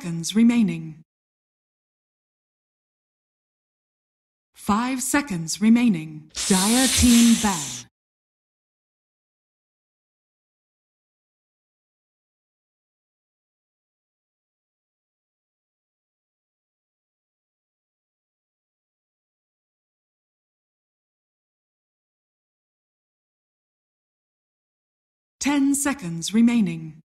seconds remaining. 5 seconds remaining. Dire team ban. Ten seconds remaining.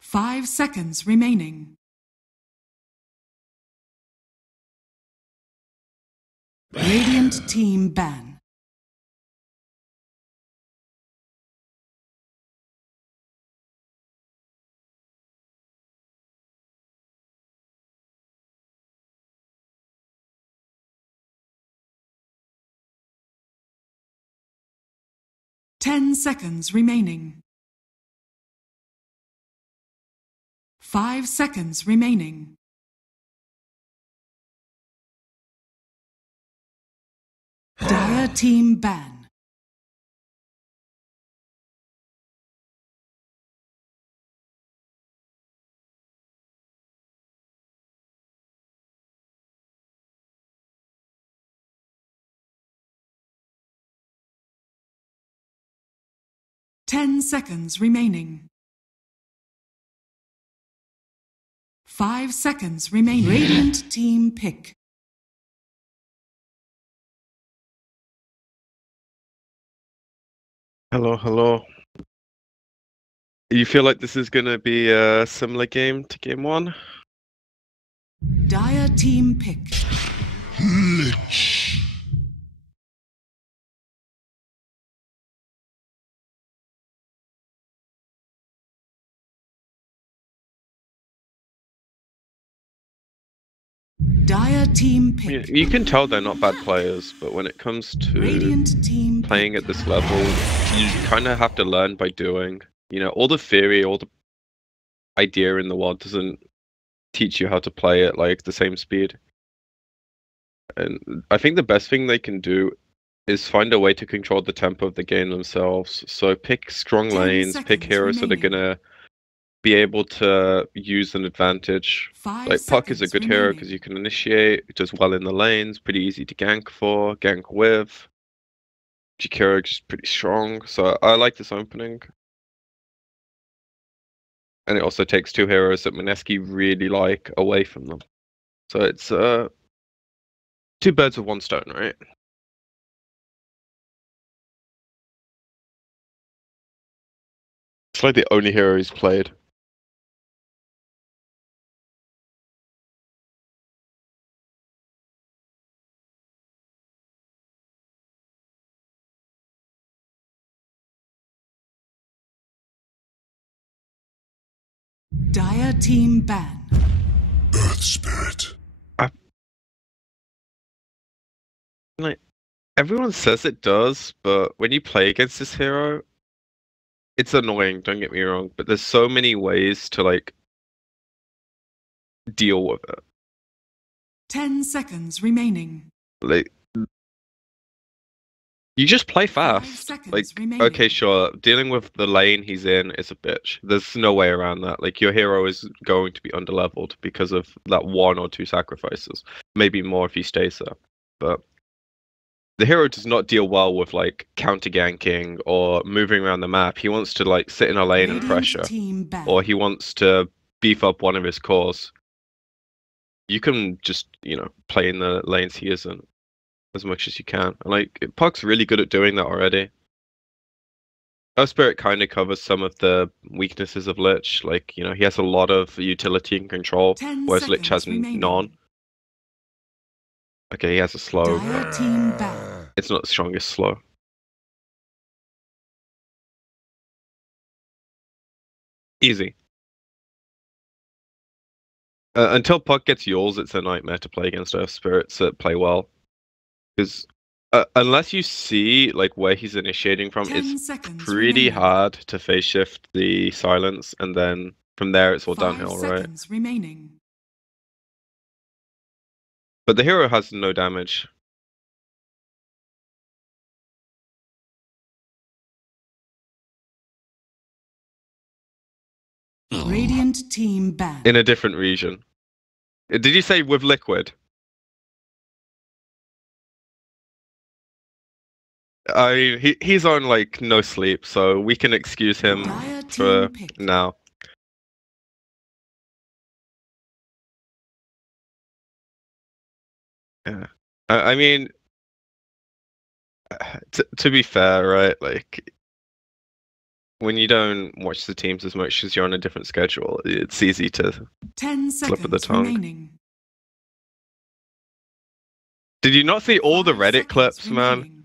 5 seconds remaining. Radiant team ban. Ten seconds remaining. 5 seconds remaining. Dire team ban. Ten seconds remaining. 5 seconds remaining. Radiant team pick. Hello, hello. You feel like this is gonna be a similar game to game 1? Dire team pick. Lich. Dire team pick. You can tell they're not bad players, but when it comes to Radiant team playing at this level, you kind of have to learn by doing. You know, all the theory, all the idea in the world doesn't teach you how to play at like the same speed. And I think the best thing they can do is find a way to control the tempo of the game themselves. So pick strong lanes, pick heroes that are gonna be able to use an advantage. Like Puck is a good hero because you can initiate, it does well in the lanes, pretty easy to gank for, gank with. Jakiro is pretty strong, so I like this opening. And it also takes 2 heroes that Mineski really like away from them. So it's 2 birds with 1 stone, right? It's like the only hero he's played. Dire team ban. Earth Spirit. Like, everyone says it does, but when you play against this hero, it's annoying, don't get me wrong, but there's so many ways to like deal with it. 10 seconds remaining. Like, you just play 5 fast. seconds Like, remaining. okay, sure, dealing with the lane he's in is a bitch. There's no way around that. Like, your hero is going to be underleveled because of that 1 or 2 sacrifices. Maybe more if he stays there. But the hero does not deal well with like counter ganking or moving around the map. He wants to like sit in a lane and pressure, or he wants to beef up one of his cores. You can just, you know, play in the lanes he isn't as much as you can. And like Puck's really good at doing that already. Earth Spirit kind of covers some of the weaknesses of Lich. Like, you know, he has a lot of utility and control, whereas Lich has none. Okay, he has a slow. It's not the strongest slow. Easy. Until Puck gets Yules, it's a nightmare to play against Earth Spirits that play well. Because unless you see like where he's initiating from, it's pretty hard to phase shift the silence, and then from there it's all downhill, right? But the hero has no damage. Radiant team ban. In a different region. Did you say with Liquid? I mean, he's on like no sleep, so we can excuse him Dire for team pick. now. Yeah. I mean, to be fair, right? Like, when you don't watch the teams as much as you're on a different schedule, it's easy to 10 slip of the seconds tongue. remaining. Did you not see all the 5 Reddit seconds clips, man? remaining.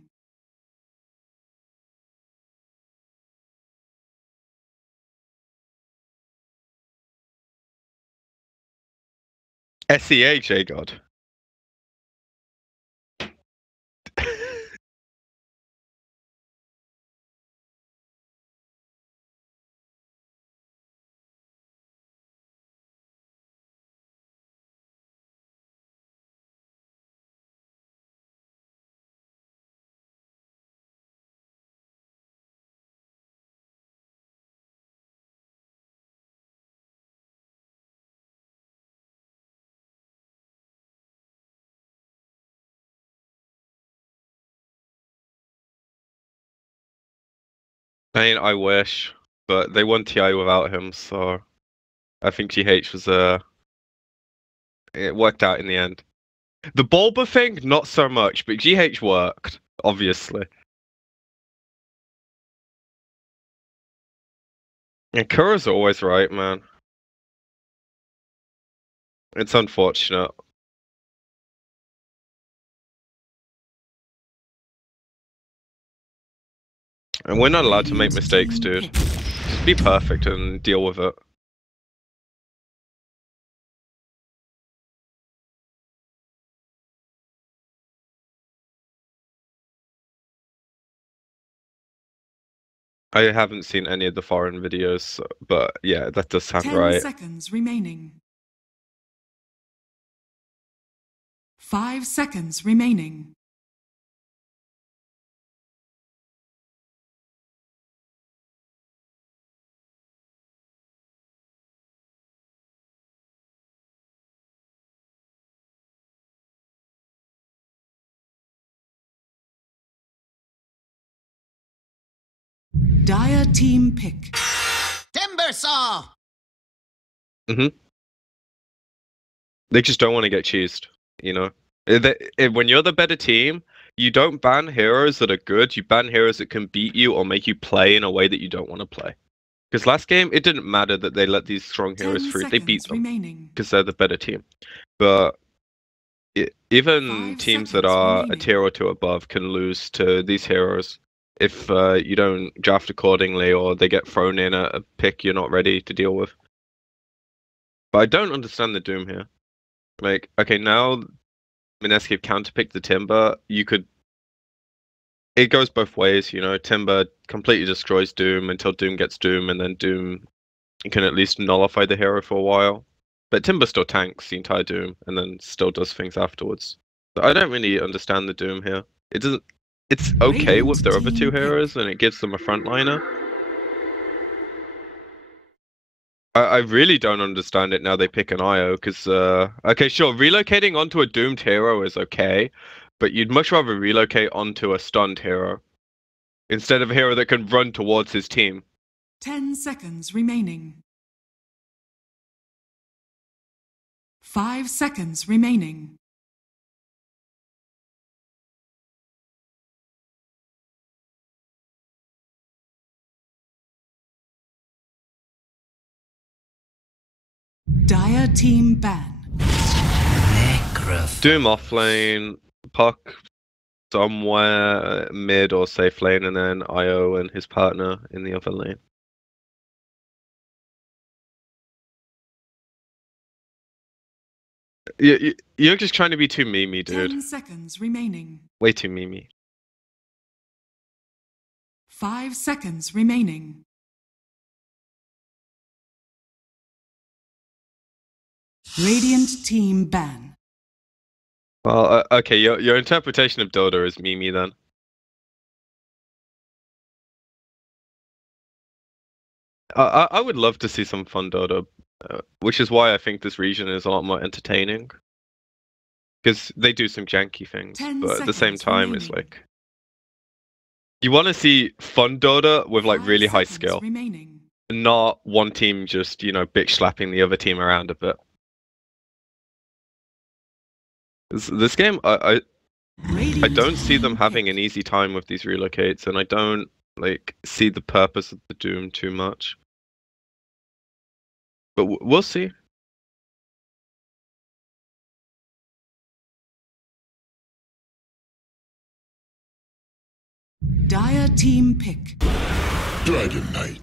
SEH, God. I mean, I wish, but they won TI without him, so I think GH was it worked out in the end. The Bulba thing, not so much, but GH worked, obviously. And Kura's always right, man. It's unfortunate. And we're not allowed to make mistakes, dude. Just be perfect and deal with it. I haven't seen any of the foreign videos, but yeah, that does sound 10 right. seconds remaining. 5 seconds remaining. Dire team pick. Timber saw! They just don't want to get cheesed, you know? When you're the better team, you don't ban heroes that are good, you ban heroes that can beat you or make you play in a way that you don't want to play. Because last game, it didn't matter that they let these strong 10 heroes through, they beat seconds them. remaining. Because they're the better team. But even 5 teams that seconds are a remaining. tier or two above can lose to these heroes if you don't draft accordingly or they get thrown in a pick you're not ready to deal with. But I don't understand the Doom here. Like, okay, now Mineski counterpicked the Timber. It goes both ways, you know. Timber completely destroys Doom until Doom gets Doom, and then Doom can at least nullify the hero for a while. But Timber still tanks the entire Doom, and then still does things afterwards. So I don't really understand the Doom here. It doesn't. It's okay with their other two heroes, and it gives them a frontliner. I really don't understand it now they pick an IO, because, okay, sure, relocating onto a doomed hero is okay, but you'd much rather relocate onto a stunned hero, instead of a hero that can run towards his team. 10 seconds remaining. 5 seconds remaining. Dire team ban. Doom offlane, Puck somewhere mid or safe lane, and then IO and his partner in the other lane. You're just trying to be too memey, dude. 10 seconds remaining. Way too memey. 5 seconds remaining. Radiant team ban. Well, okay, your interpretation of Dota is memey then. I would love to see some fun Dota, which is why I think this region is a lot more entertaining. Because they do some janky things, 10 but at the same seconds time, it's remaining. like you want to see fun Dota with like 5 really high seconds skill, remaining. not one team just bitch slapping the other team around a bit. This game, I don't see them having an easy time with these relocates, and I don't see the purpose of the Doom too much. But we'll see. Dire team pick. Dragon Knight.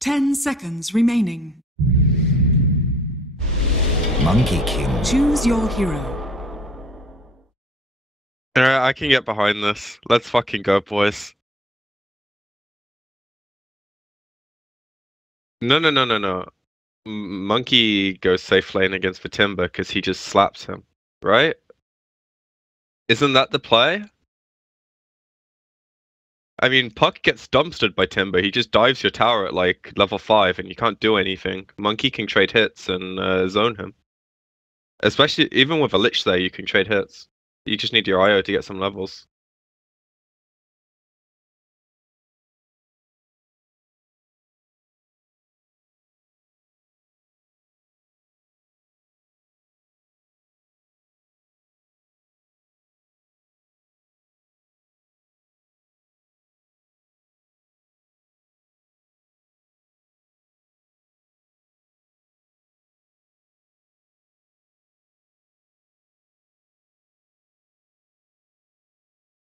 Ten seconds remaining. Monkey King. Choose your hero. Alright, I can get behind this. Let's fucking go, boys. No. Monkey goes safe lane against the Timber because he just slaps him, right? Isn't that the play? I mean, Puck gets dumpstered by Timber. He just dives your tower at like level 5 and you can't do anything. Monkey can trade hits and zone him. Especially, even with a Lich there, you can trade hits. You just need your IO to get some levels.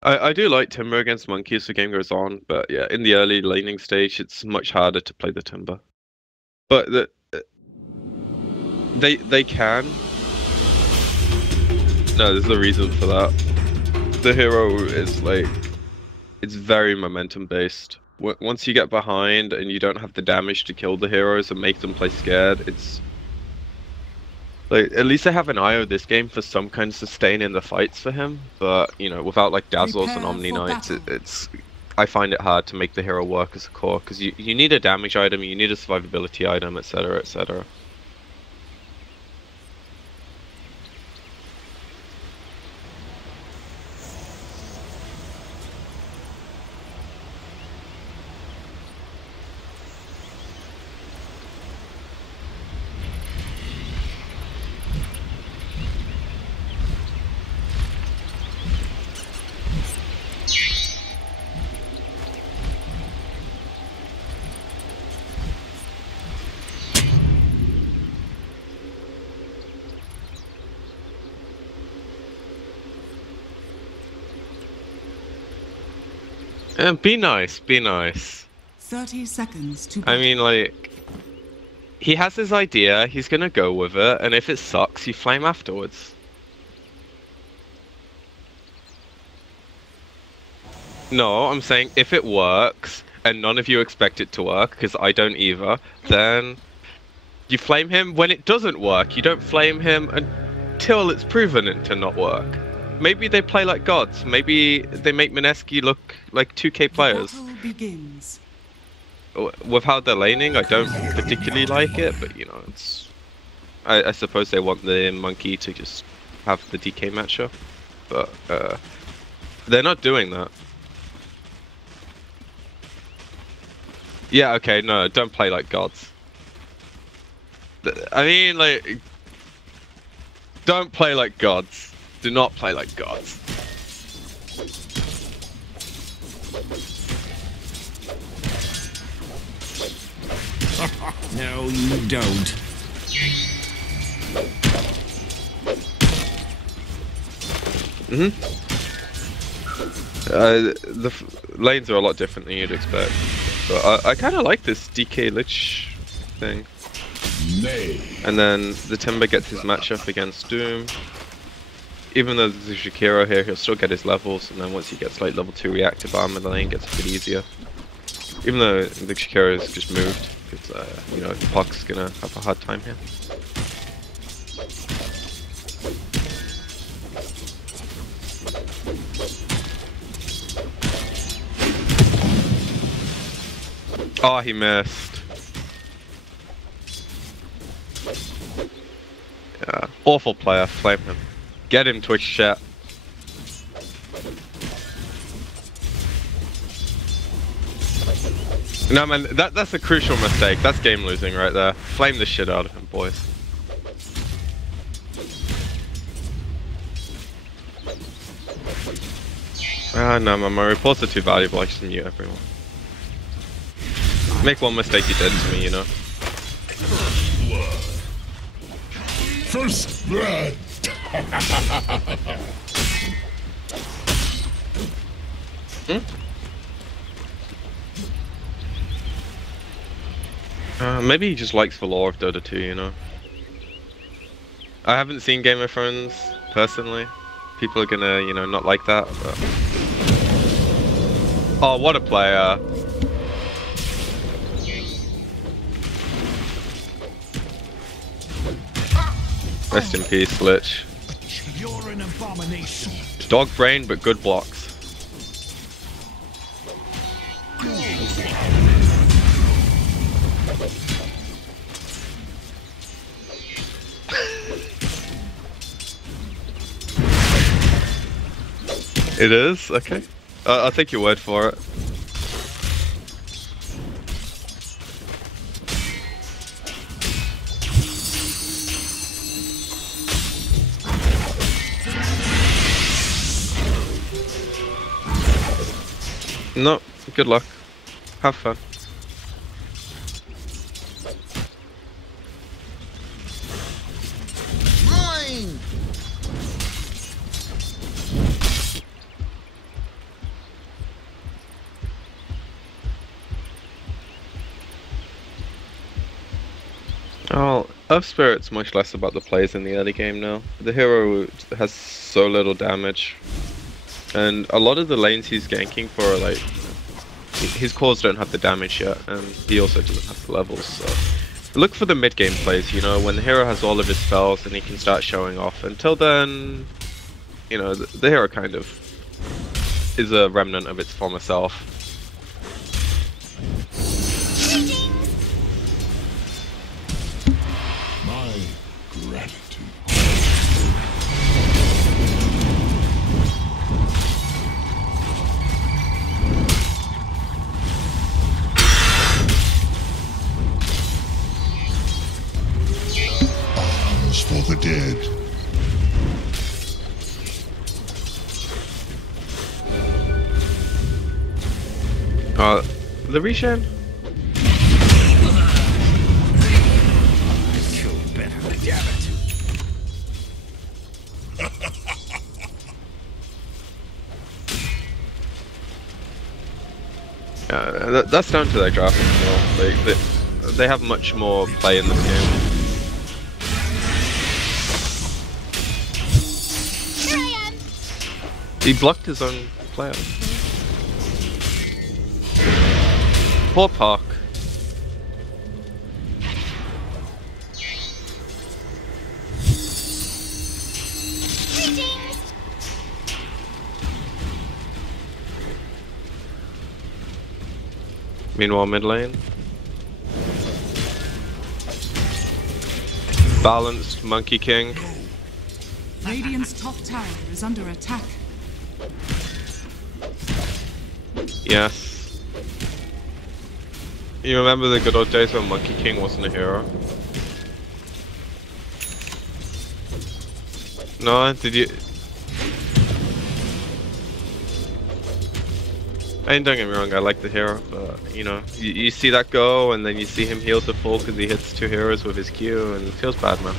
I do like Timber against Monkey as the game goes on, but yeah, in the early laning stage, it's much harder to play the Timber. But they can. No, there's a reason for that. The hero is it's very momentum based. Once you get behind and you don't have the damage to kill the heroes and make them play scared, it's at least I have an IO this game for some kind of sustain in the fights for him, but without Dazzles and Omni Knights, I find it hard to make the hero work as a core, because you need a damage item, you need a survivability item, etc, etc. Be nice, be nice. 30 seconds to... I mean, he has his idea, he's gonna go with it, and if it sucks, you flame afterwards. No, I'm saying if it works, and none of you expect it to work, because I don't either, then you flame him when it doesn't work. You don't flame him until it's proven it to not work. Maybe they play like gods. Maybe they make Mineski look like 2K players. Battle begins. With how they're laning, I don't particularly like it, but it's... I suppose they want the Monkey to just have the DK matchup, but they're not doing that. Yeah, okay, no, don't play like gods. I mean, don't play like gods. Do not play like gods. No, you don't. The lanes are a lot different than you'd expect. But I kind of like this DK Lich thing. Nay. And then the Timber gets his matchup against Doom. Even though there's a Shakiro here, he'll still get his levels, and then once he gets level 2 reactive armor, the lane gets a bit easier. Even though the Shakira is just moved, because you know, Puck's gonna have a hard time here. Oh, he missed. Yeah, awful player. Flame him. Get him, Twitch chat. No man, that's a crucial mistake. That's game losing right there. Flame the shit out of him, boys. Ah no man, my reports are too valuable. I just mute everyone. Make one mistake you did to me, you know. First blood. Maybe he just likes the lore of Dota 2, you know. I haven't seen Game of Thrones personally. People are gonna, you know, not like that. But... Oh, what a player! Rest in peace, Lich. You're an abomination. Dog brain, but good blocks. It is? Okay. I'll take your word for it. No, good luck. Have fun. Mine. Oh, Earth Spirit's much less about the plays in the early game now. The hero has so little damage. And a lot of the lanes he's ganking for are like... His cores don't have the damage yet, and he also doesn't have the levels, so... Look for the mid-game plays, you know, when the hero has all of his spells and he can start showing off. Until then, you know, the hero kind of is a remnant of its former self. My gratitude. Arms for the dead. The reshan? Kill better, damn it. That's down to their graphics as well. They have much more play in this game. Here I am. He blocked his own player. Poor Park. Greetings. Meanwhile, mid lane. Balanced Monkey King. Radiant's top tower is under attack. Yes. You remember the good old days when Monkey King wasn't a hero? No, did you? I mean, don't get me wrong, I like the hero, but you know, you see that go, and then you see him heal to full because he hits 2 heroes with his Q, and it feels bad, man.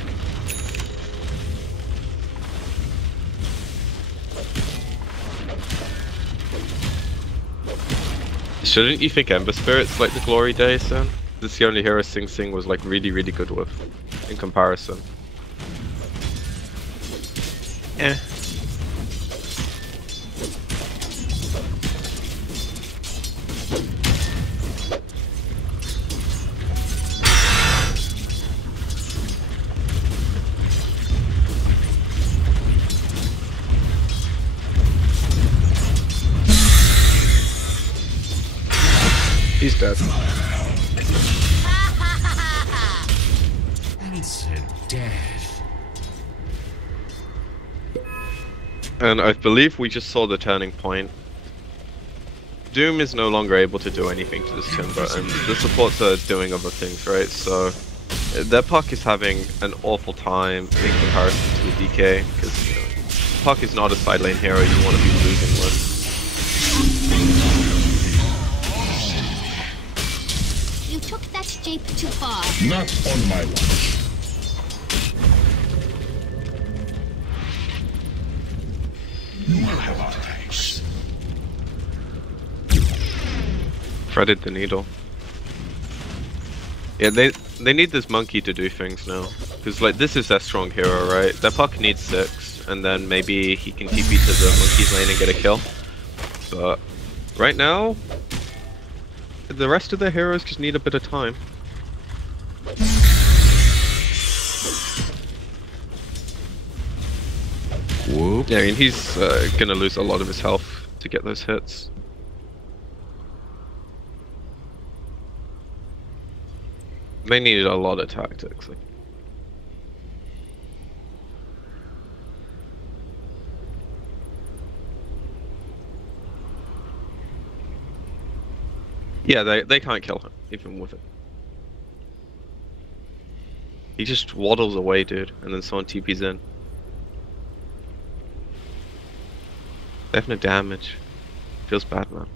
Shouldn't you think Ember Spirit's like the glory days then? This is the only hero Sing Sing was like really good with, in comparison. Eh. dead. Instant death. And I believe we just saw the turning point. Doom is no longer able to do anything to this timber, and the supports are doing other things, right? So their puck is having an awful time in comparison to the DK, because you know, puck is not a side lane hero you want to be losing with. You took that shape too far. Not on my watch. You will have our thanks. Threaded the needle. Yeah, they need this monkey to do things now, because like this is their strong hero, right? Their puck needs 6, and then maybe he can TP to the monkey's lane and get a kill. But right now, the rest of their heroes just need a bit of time. Whoop. Yeah, I mean he's gonna lose a lot of his health to get those hits. They needed a lot of tactics. Yeah, they can't kill him, even with it. He just waddles away, dude, and then someone TP's in. They have no damage. Feels bad, man.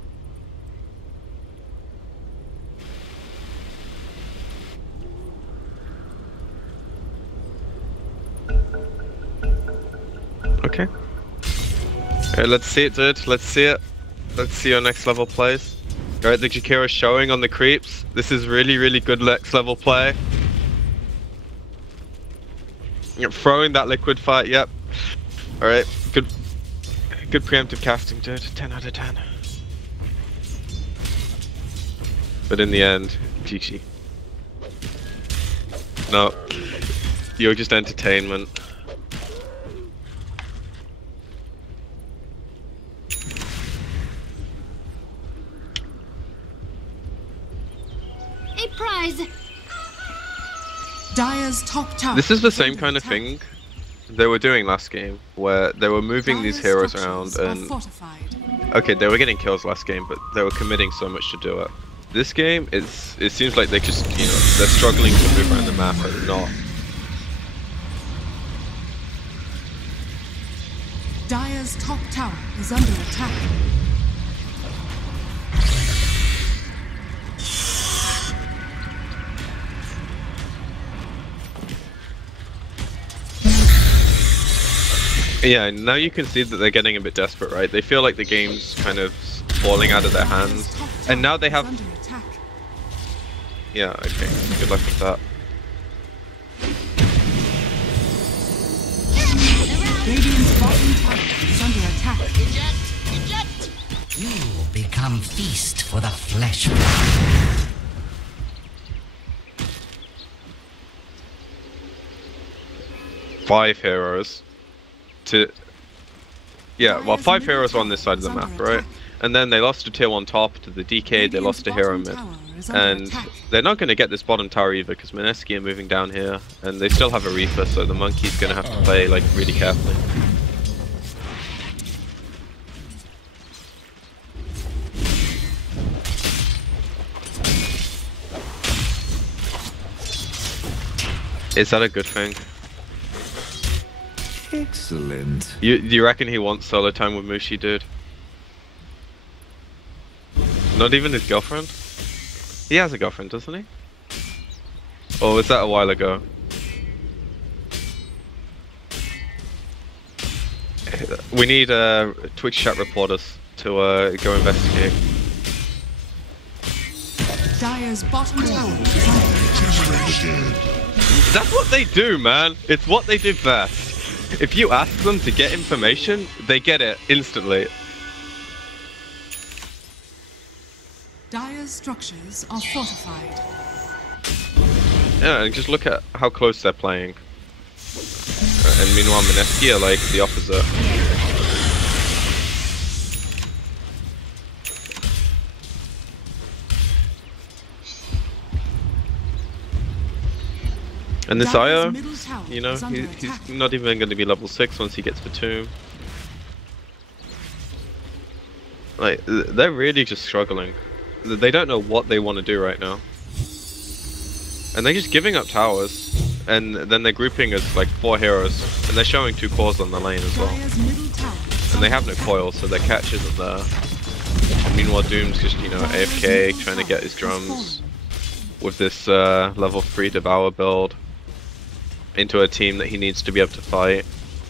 Okay. Alright, let's see it, dude. Let's see it. Let's see your next level plays. Alright, the Jakira's showing on the creeps. This is really, really good next level play. Yep, throwing that liquid fight, yep. Alright, good preemptive casting, dude. 10 out of 10. But in the end, GG. No. You're just entertainment. A prize. Dire's top tower. This is the is same under kind of attack. thing they were doing last game, where they were moving these Dire's heroes around structures are and... fortified. Okay, they were getting kills last game, but they were committing so much to do it. This game, it seems like they just, you know, they're struggling to move around the map and not. Dire's top tower is under attack. Yeah, now you can see that they're getting a bit desperate, right? They feel like the game's kind of falling out of their hands. And now they have... Under attack. Yeah, okay. Good luck with that. Radiant's bottom tower is under attack. You become feast for the flesh. 5 heroes. Yeah, well, 5 heroes were on this side of the map, right? And then they lost to tier 1 top, to the DK, they lost to hero mid. And they're not going to get this bottom tower either, because Mineski are moving down here, and they still have a Reaper, so the monkey's going to have to play like really carefully. Is that a good thing? Excellent. Do you reckon he wants solo time with Mushi, dude? Not even his girlfriend? He has a girlfriend, doesn't he? Or was that a while ago? We need Twitch chat reporters to go investigate. Dire's bottom tower is under attack. That's what they do, man. It's what they do best. If you ask them to get information, they get it instantly. Dire's structures are fortified. Yeah, and just look at how close they're playing. And meanwhile, Mineski are like the opposite. And this Dire's IO, middle tower you know, is under he's attack. not even going to be level 6 once he gets for Tomb. Like, they're really just struggling. They don't know what they want to do right now. And they're just giving up towers. And then they're grouping as like 4 heroes. And they're showing 2 cores on the lane as well. Dire's middle tower is And they under have no attack. coil, so their catch isn't there. And meanwhile, Doom's just, you know, AFK, trying to get his drums with this level 3 Devour build into a team that he needs to be able to fight.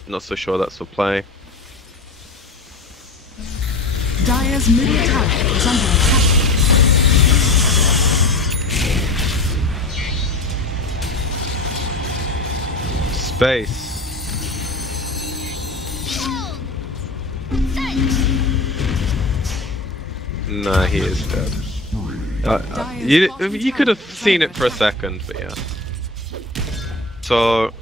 Not so sure that's the play. Dire's middle tower is under attack. Space. Nah, he is dead. You could have seen it for a second, but yeah. So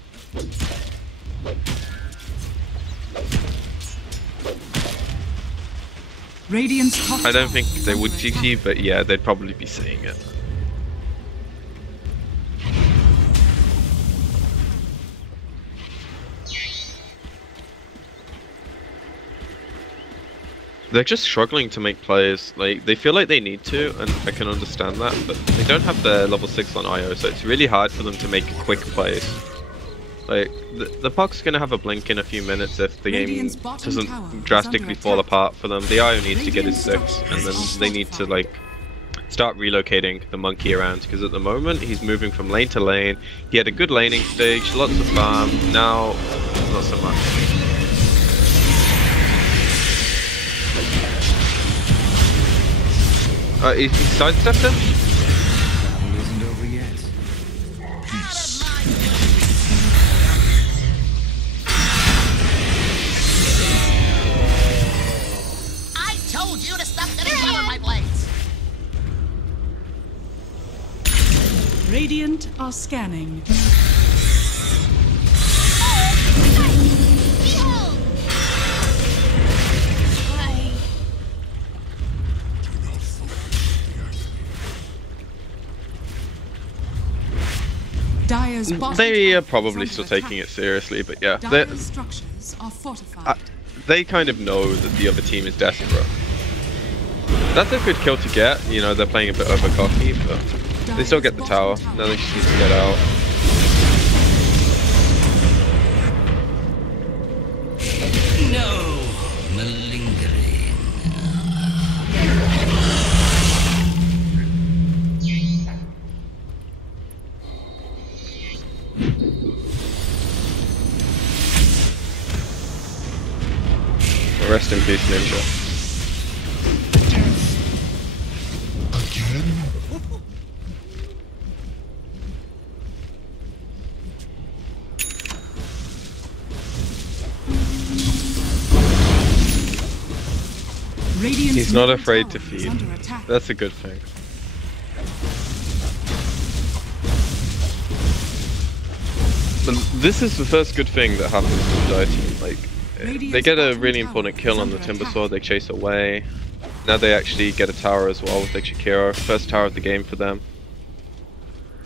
Radiant's top I don't tower think is they under would attack. GG, but yeah, they'd probably be seeing it. They're just struggling to make plays. Like, they feel like they need to, and I can understand that, but they don't have their level 6 on IO, so it's really hard for them to make quick plays. Like, the puck's gonna have a blink in a few minutes if the game Radiant's bottom tower is doesn't drastically under fall attack. apart for them. The IO needs to get his 6, Radiant and then structures they are need to, fortified. like, start relocating the monkey around, because at the moment he's moving from lane to lane. He had a good laning stage, lots of farm, now not so much. He sidestepped him? Battle isn't over yet. I told you to stop getting blood on my blades. Radiant are scanning. Behold! Dire's bottom They tower are is probably under still attack. taking it seriously, but yeah. Dire's structures are fortified. They kind of know that the other team is desperate. That's a good kill to get, you know, they're playing a bit over cocky, but they still get the tower. Now they just need to get out. No malingering. Rest in peace, Ninja. Again? Radiant's He's not middle afraid tower to is feed. under attack. That's a good thing. But this is the first good thing that happens to the Dire team. Like, they get a really important kill on the Timber Sword, they chase away. Now they actually get a tower as well with the Shakira. First tower of the game for them.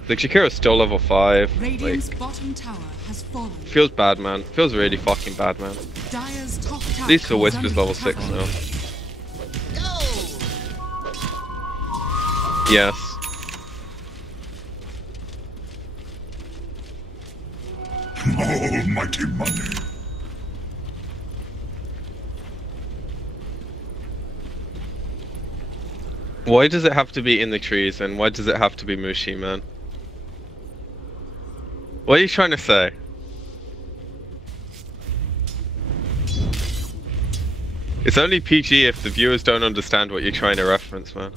The Shakira is still level 5. Radiant's Like, bottom tower has fallen. feels bad, man. Feels really fucking bad, man. Dire's top tower At least the is Wisp under is level attack. 6 now. Go! Yes. Almighty money. Why does it have to be in the trees, and why does it have to be Mushi, man? What are you trying to say? It's only PG if the viewers don't understand what you're trying to reference, man.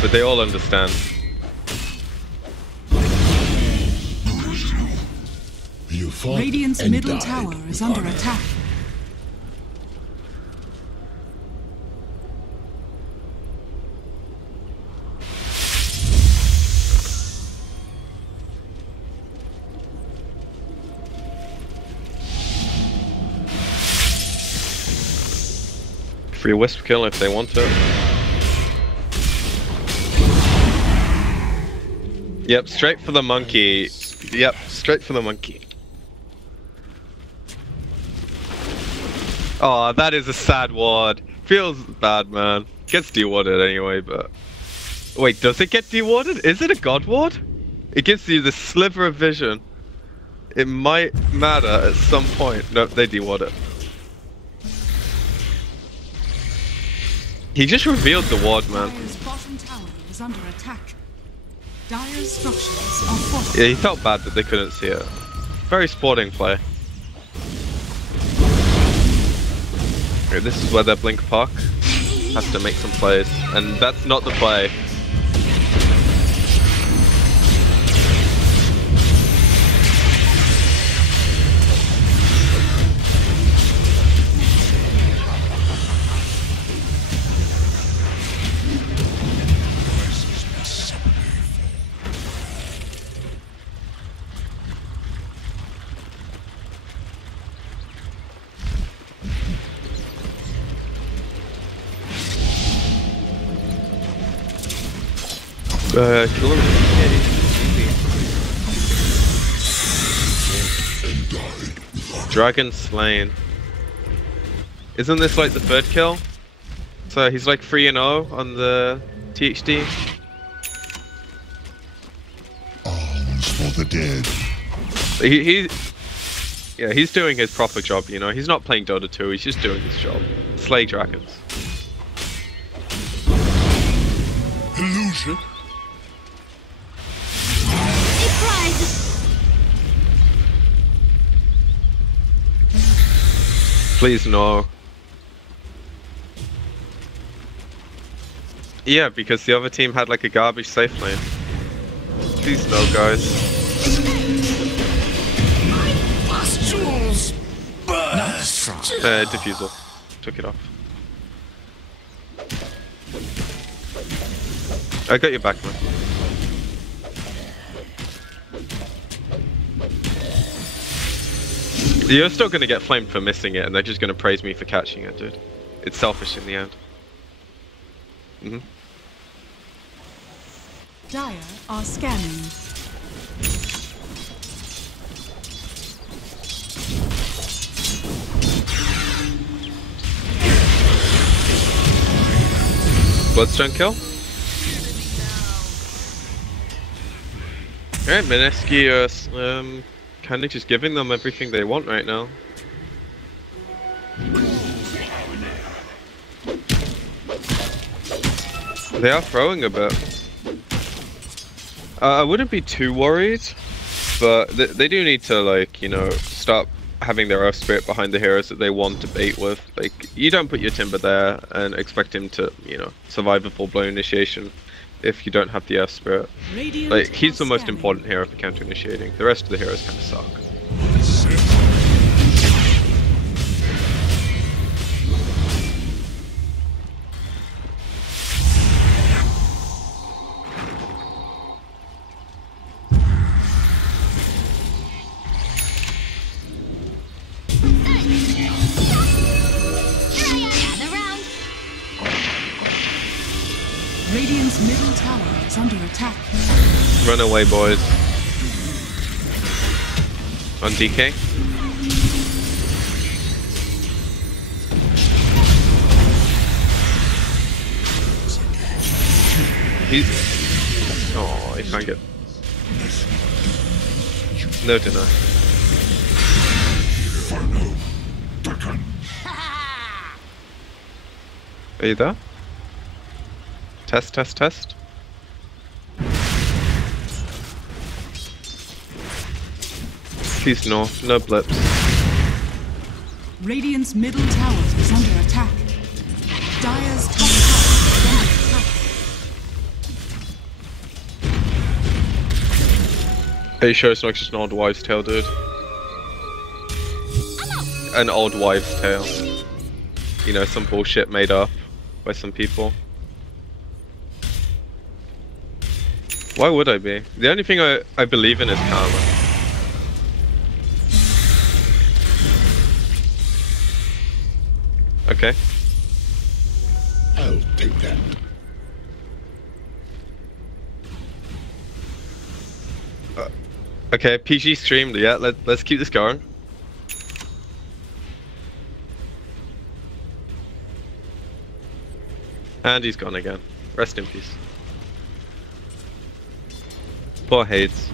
But they all understand. You fought Radiant's and middle died tower is with under honor. attack. Free Wisp kill if they want it. Yep, straight for the monkey. Yep, straight for the monkey. Oh, that is a sad ward. Feels bad, man. Gets dewarded anyway, but... Wait, does it get dewarded? Is it a god ward? It gives you the sliver of vision. It might matter at some point. Nope, they deward it. He just revealed the ward, man. Dire's bottom tower is under attack. Dire's structures are fortified. Yeah, he felt bad that they couldn't see it. Very sporting play. Okay, this is where their Blink Puck has to make some plays, and that's not the play. Kill him. Dragon slain. Isn't this like the third kill? So he's like 3-0 on the THD. Alms for the dead. Yeah, he's doing his proper job, you know. He's not playing Dota 2, he's just doing his job. Slay dragons. Illusion. Please no. Yeah, because the other team had like a garbage safe lane. Please no, guys. Diffusal. Took it off. I got your back, man. You're still gonna get flamed for missing it, and they're just gonna praise me for catching it, dude. It's selfish in the end. Dire are scanning. Bloodstone kill. Alright, Mineski kind of just giving them everything they want right now. They are throwing a bit. I wouldn't be too worried, but they do need to, like, you know, stop having their Earth Spirit behind the heroes that they want to bait with. Like, you don't put your Timber there and expect him to, you know, survive a full-blown initiation if you don't have the Earth Spirit. Like, he's the most important hero for counter-initiating. The rest of the heroes kind of suck. Radiant's middle tower is under attack. Run away, boys. On DK. He's... Oh, he can't get... No deny. Are you there? Test, test, test. Please no, no blips. Radiant's middle tower is under attack. Dire's top tower is under attack. Are you sure it's not just an old wives' tale, dude? An old wives' tale. You know, some bullshit made up by some people. Why would I be? The only thing I believe in is karma. Okay. I'll take that. Okay, PG streamed. Yeah, let's keep this going. And he's gone again. Rest in peace. Poor Hades.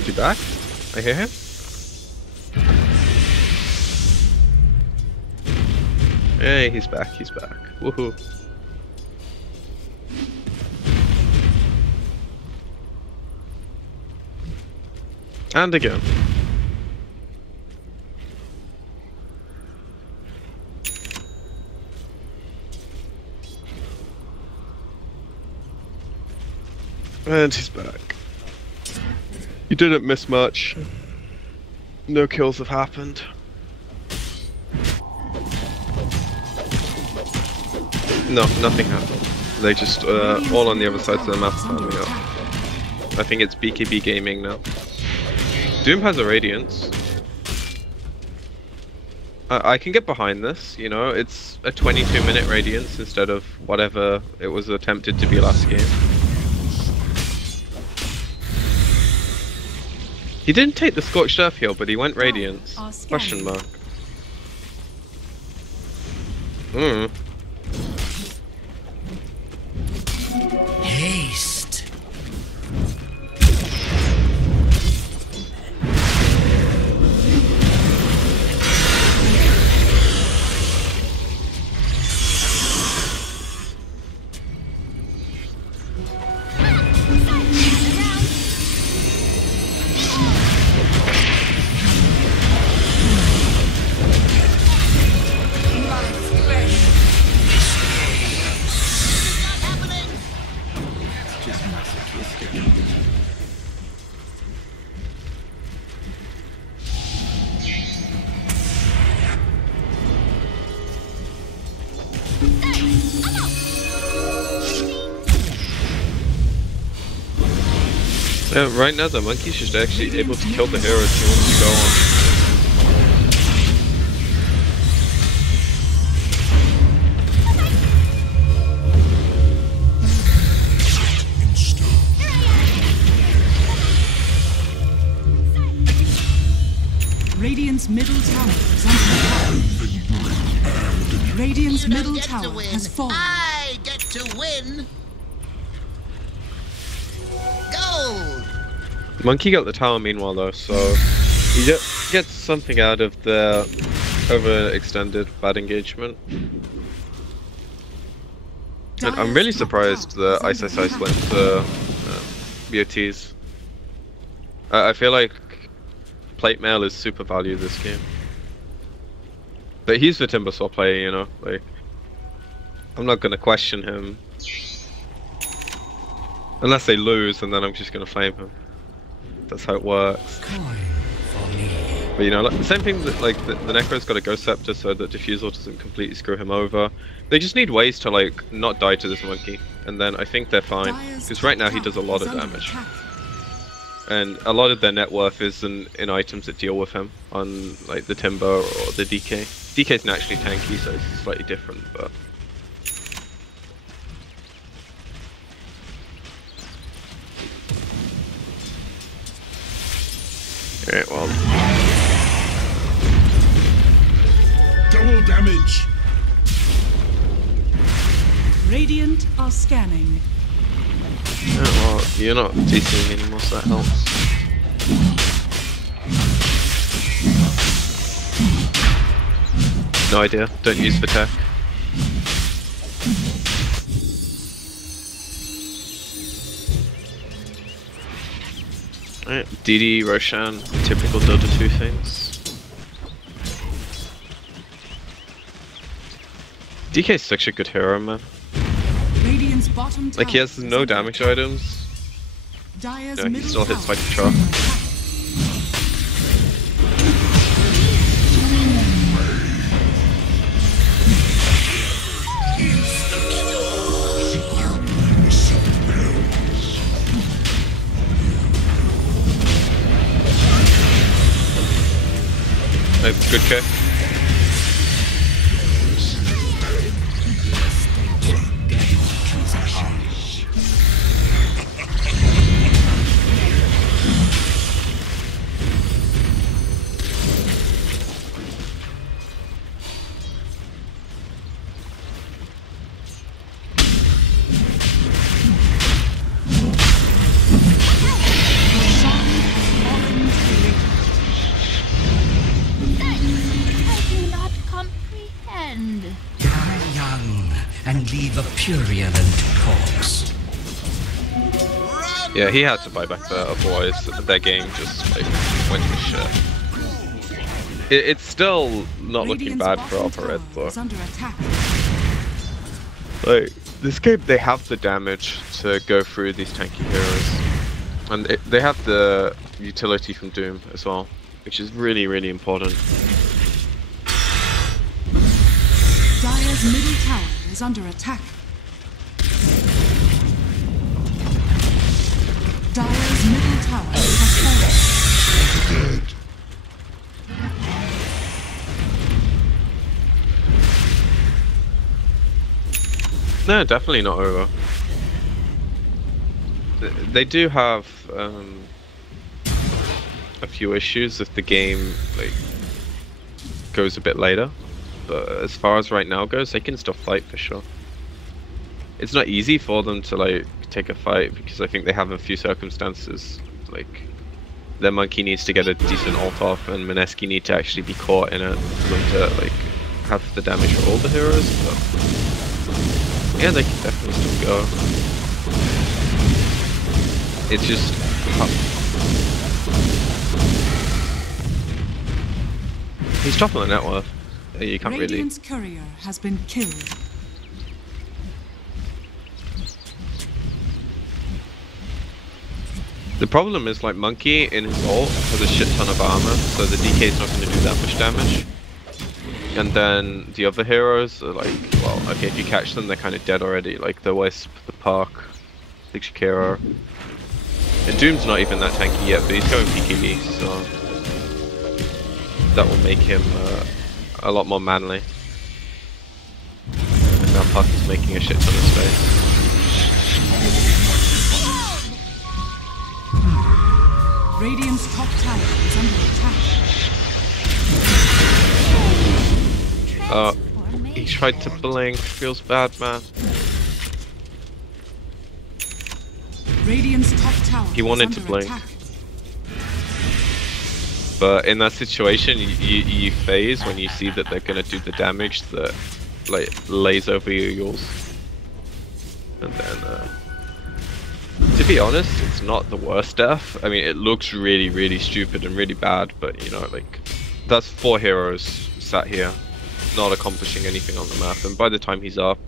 Is he back? I hear him. Hey, he's back. He's back. Woohoo. And again. And he's back. You didn't miss much. No kills have happened. No, nothing happened. They just all on the other sides of the map farming up. I think it's BKB Gaming now. Doom has a Radiance. I can get behind this, you know, it's a 22-minute Radiance instead of whatever it was attempted to be last game. He didn't take the Scorched Earth heal, but he went Radiance. Question mark. Haste. Yeah, right now the monkey's just actually able to kill the heroes he wants to go on. Radiant's middle tower is under attack. Radiant's middle tower has fallen. I get to win. Gold. Monkey got the tower meanwhile though, so he gets something out of the overextended bad engagement. And I'm really surprised the Ice went to BOTs. I feel like plate mail is super value this game. But he's the Timbersaw player, you know, like I'm not gonna question him. Unless they lose, and then I'm just gonna flame him. That's how it works. But you know, like, the same thing that like the Necro's got a Ghost Scepter so that Diffusal doesn't completely screw him over. They just need ways to like not die to this monkey, and then I think they're fine. Because right now he does a lot of damage, and a lot of their net worth is in items that deal with him on like the Timber or the DK. DK's naturally tanky, so it's slightly different, but. Alright, well. Double damage. Radiant are scanning. Yeah, well, you're not DCing anymore, so that helps. No idea. Don't use the tech. Alright, DD, Roshan, typical Dota 2 things. DK is such a good hero, man. Radiant's bottom Like, he tower has no is under damage attack. items. Dire's Yeah, he middle still hits tower like a is truck. under attack. Good kick. purulent corpse. Yeah, he had to buy back there, otherwise their game just like went to shit. It's still not looking bad for Alpha Red though. Is under attack. Like, this game, they have the damage to go through these tanky heroes. And they have the utility from Doom as well, which is really, really important. Dire's middle tower is under attack. Dire's middle tower has fallen. Dead. No, definitely not over. They do have a few issues if the game like goes a bit later, but as far as right now goes, they can still fight for sure. It's not easy for them to like take a fight because I think they have a few circumstances. Like their monkey needs to get a decent ult off, and Mineski need to actually be caught in it for them to like have the damage for all the heroes. But yeah, they can definitely still go. It's just he's top of the net worth. You can't really. Radiant's courier has been killed. The problem is like Monkey in his ult has a shit ton of armor, so the DK is not going to do that much damage. And then the other heroes are like, well, okay, if you catch them, they're kind of dead already. Like the Wisp, the Park, the Shakira. And Doom's not even that tanky yet, but he's going PKD, so that will make him a lot more manly. And now Park is making a shit ton of space. Radiant's top tower is under attack. He tried to blink. Feels bad, man. Radiant's top tower He wanted is to under blink. attack. But in that situation, you phase when you see that they're gonna do the damage that like lays over your yours. And then, to be honest, it's not the worst death. I mean, it looks really, really stupid and really bad, but you know, like that's 4 heroes sat here, not accomplishing anything on the map. And by the time he's up,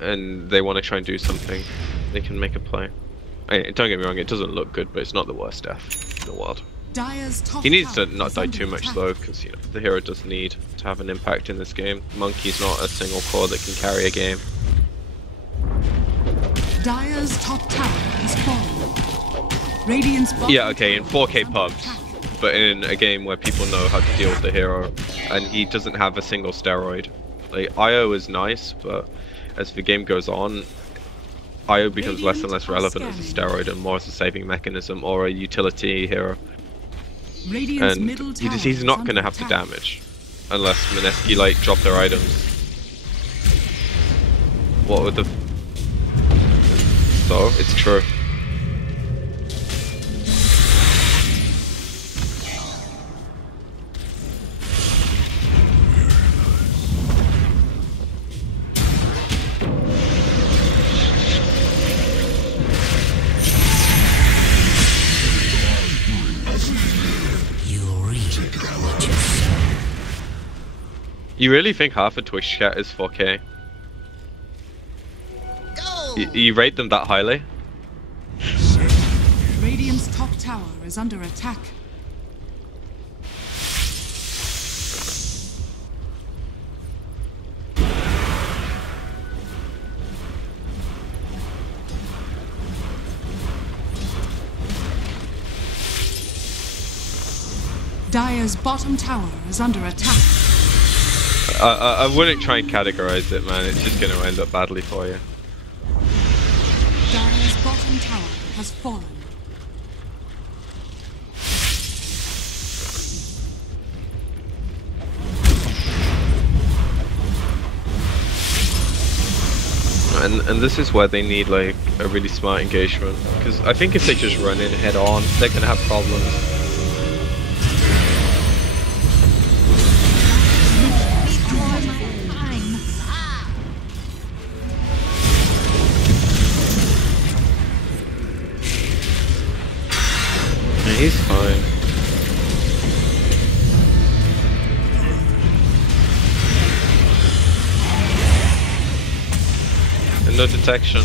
and they want to try and do something, they can make a play. Hey, don't get me wrong, it doesn't look good, but it's not the worst death in the world. Dire's top He needs to tower not is die under too much attack. though, because you know the hero does need to have an impact in this game. Monkey's not a single core that can carry a game. Dire's top tower has fallen. Radiant's bottom Yeah, okay, in tower 4K is under pubs, attack. but in a game where people know how to deal with the hero, and he doesn't have a single steroid. Like IO is nice, but as the game goes on, IO becomes less and less relevant as a steroid and more as a saving mechanism or a utility hero. Radiant's And middle tower he's is not under going to have the attack. damage unless Mineski like drop their items. What would the? So it's true. You really think half a Twitch chat is 4K? Go! You rate them that highly? Radiant's top tower is under attack. Dire's bottom tower is under attack. I wouldn't try and categorize it, man. It's just going to end up badly for you. Dire's bottom tower has fallen. And this is where they need like a really smart engagement, because I think if they just run in head on, they're going to have problems. Yeah, he's fine. And no detection.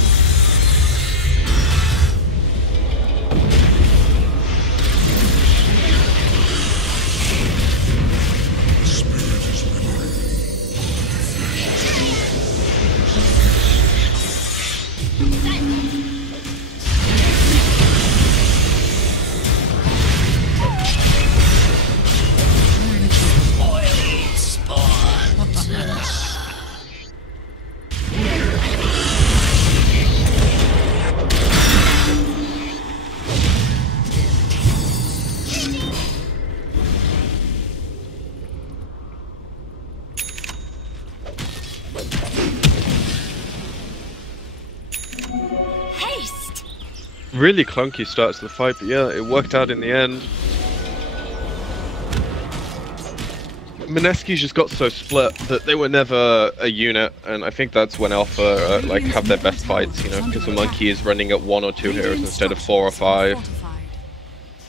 Really clunky start to the fight, but yeah, it worked out in the end. Mineski just got so split that they were never a unit, and I think that's when Alpha like have their best fights, you know, because the Monkey is running at 1 or 2 heroes instead of 4 or 5.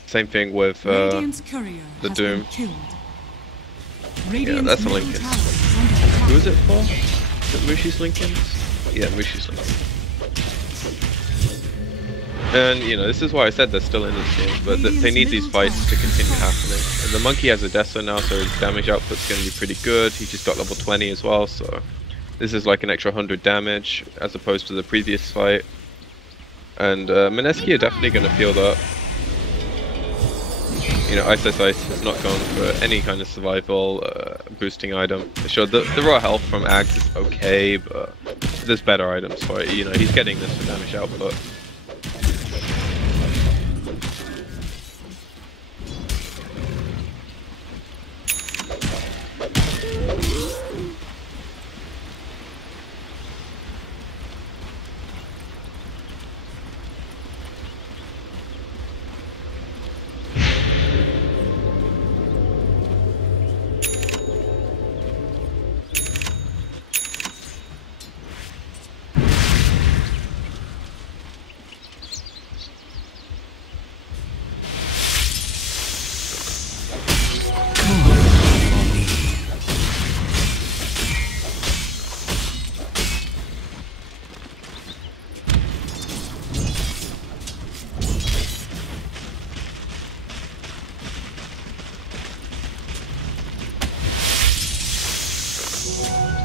Same thing with the Doom. Yeah, that's a Lincoln. Who is it for? Is it Mushi's Lincolns? Yeah, Mushi's Lincolns. And, you know, this is why I said they're still in this game, but they need these fights to continue happening. And the Monkey has a Deso now, so his damage output's going to be pretty good. He just got level 20 as well, so this is like an extra 100 damage as opposed to the previous fight. And Mineski are definitely going to feel that. You know, Ice has not gone for any kind of survival boosting item. Sure, the raw health from Axe is okay, but there's better items for it. You know, he's getting this for damage output.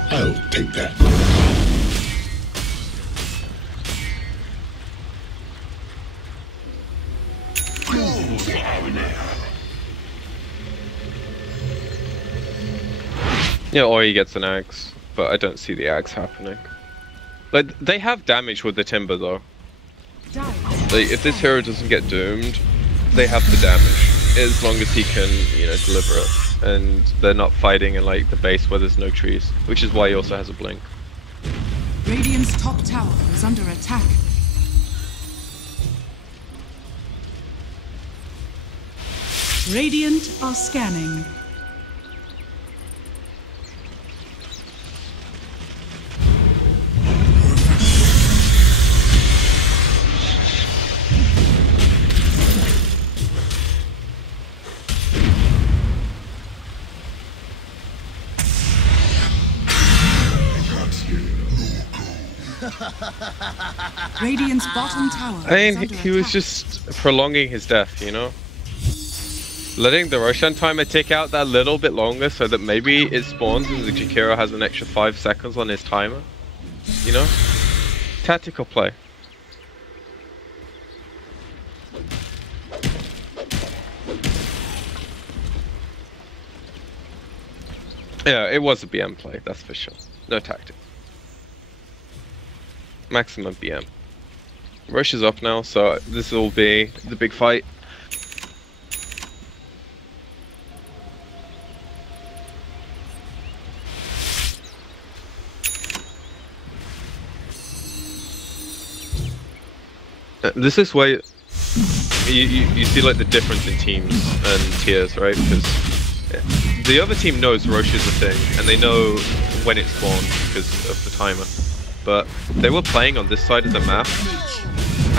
I'll take that. Yeah, or he gets an axe, but I don't see the axe happening. Like, they have damage with the timber though. Like, if this hero doesn't get doomed, they have the damage, as long as he can, you know, deliver it. And they're not fighting in like the base where there's no trees, which is why he also has a blink. Radiant's top tower is under attack. Radiant are scanning. Radiant's bottom tower. I mean, he was just prolonging his death, you know? Letting the Roshan timer tick out that little bit longer so that maybe it spawns and the Jakiro has an extra 5 seconds on his timer. You know? Tactical play. Yeah, it was a BM play, that's for sure. No tactic. Maximum BM. Rush is up now, so this will be the big fight. This is where you see like the difference in teams and tiers, right? Because the other team knows Roche is a thing, and they know when it spawns because of the timer. But they were playing on this side of the map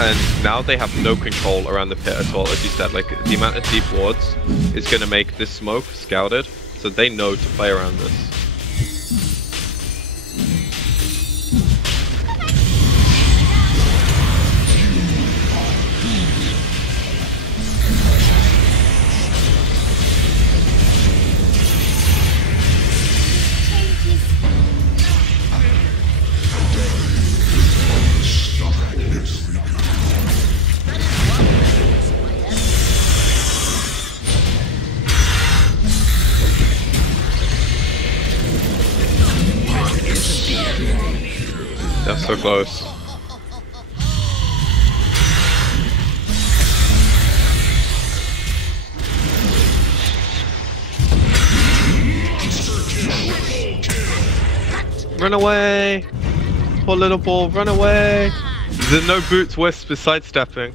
And now they have no control around the pit at all, as you said. Like, the amount of deep wards is going to make this smoke scouted, so they know to play around this. That's so close. Run away! Poor little ball, run away! There's no boots wisp besides stepping.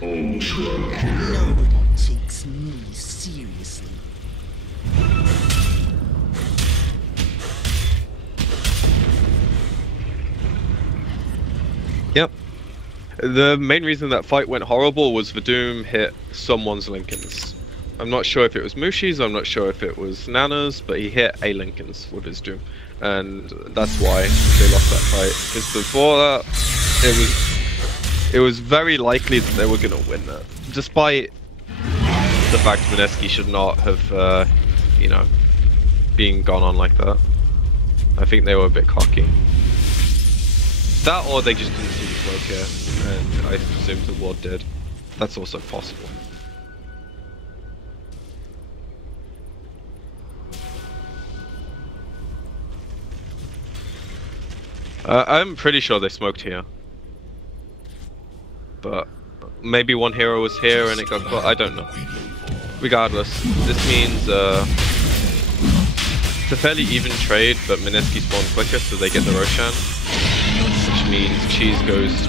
Nobody takes me seriously. Yep. The main reason that fight went horrible was Vadoom hit someone's Lincolns. I'm not sure if it was Mushi's, I'm not sure if it was Nana's, but he hit a Lincoln's with his Doom. And that's why they lost that fight. Because before that, it was very likely that they were going to win that. Despite the fact Mineski should not have, you know, being gone on like that. I think they were a bit cocky. That or they just didn't see the smoke here, and I presume the ward did. That's also possible. I'm pretty sure they smoked here. But maybe one hero was here and it got caught, I don't know. Regardless, this means it's a fairly even trade, but Mineski spawned quicker so they get the Roshan. Which means Cheese goes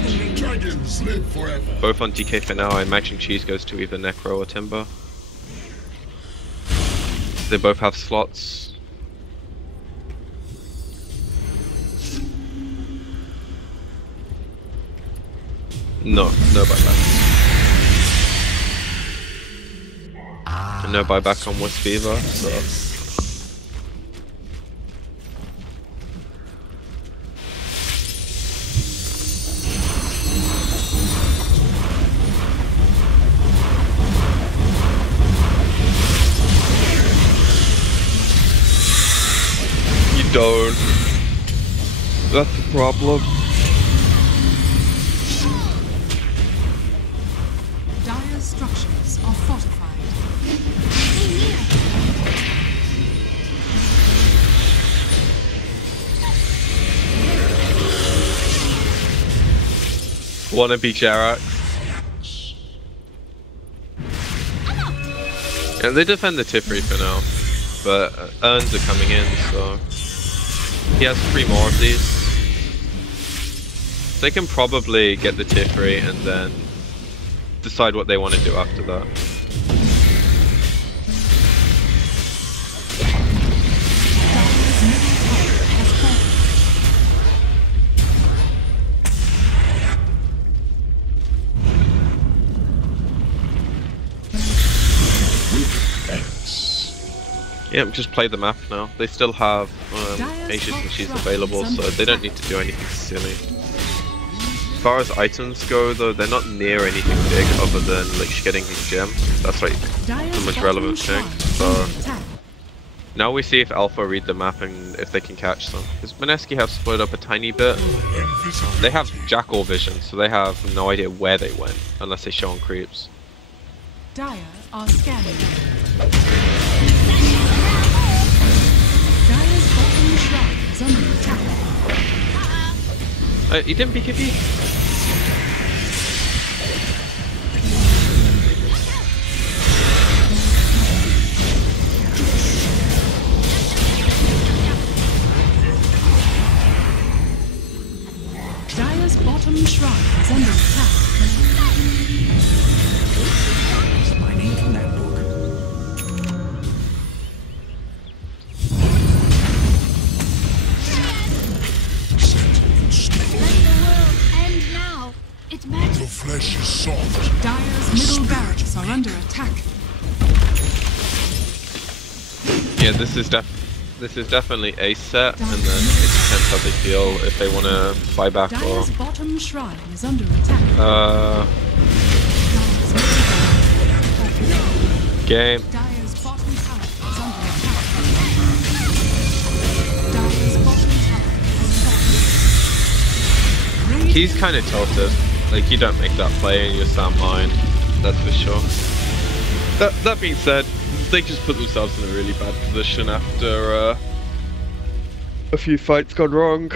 both on DK for now. I imagine Cheese goes to either Necro or Timber. They both have slots. No buyback. No buyback on Wisp either, so. You don't. That's the problem. Dire structures are fortified. Wanna be Jarak? Yeah, they defend the Tifri for now, but Urns are coming in, so he has 3 more of these. They can probably get the Tifri and then decide what they want to do after that. Yep, just play the map now. They still have Asian machines available, so they don't need to do anything silly. As far as items go, though, they're not near anything big other than like getting his gem. That's like the most relevant thing. So now we see if Alpha read the map and if they can catch them. Because Mineski have split up a tiny bit. They have Jackal vision, so they have no idea where they went unless they show on creeps. Dire are scanning. Dire's bottom shrine is under attack. You didn't BKB? Dire's bottom shrine is under attack. Mining from that book. Let the world flesh is soft. Dire's middle barracks are under attack. Yeah, this is definitely a set, and then it depends how they feel if they want to buy back or. Dire's bottom shrine is under attack. Dire's middle barracks. Game. Dire's bottom tower is under attack. Dire's bottom tower is falling. He's kind of tilted. Like, you don't make that play and you're Sam Mine. That's for sure. That being said, they just put themselves in a really bad position after a few fights gone wrong,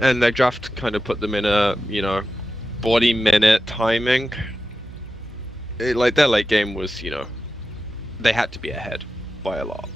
and their draft kind of put them in a 40-minute timing. Like, their late game was, they had to be ahead by a lot.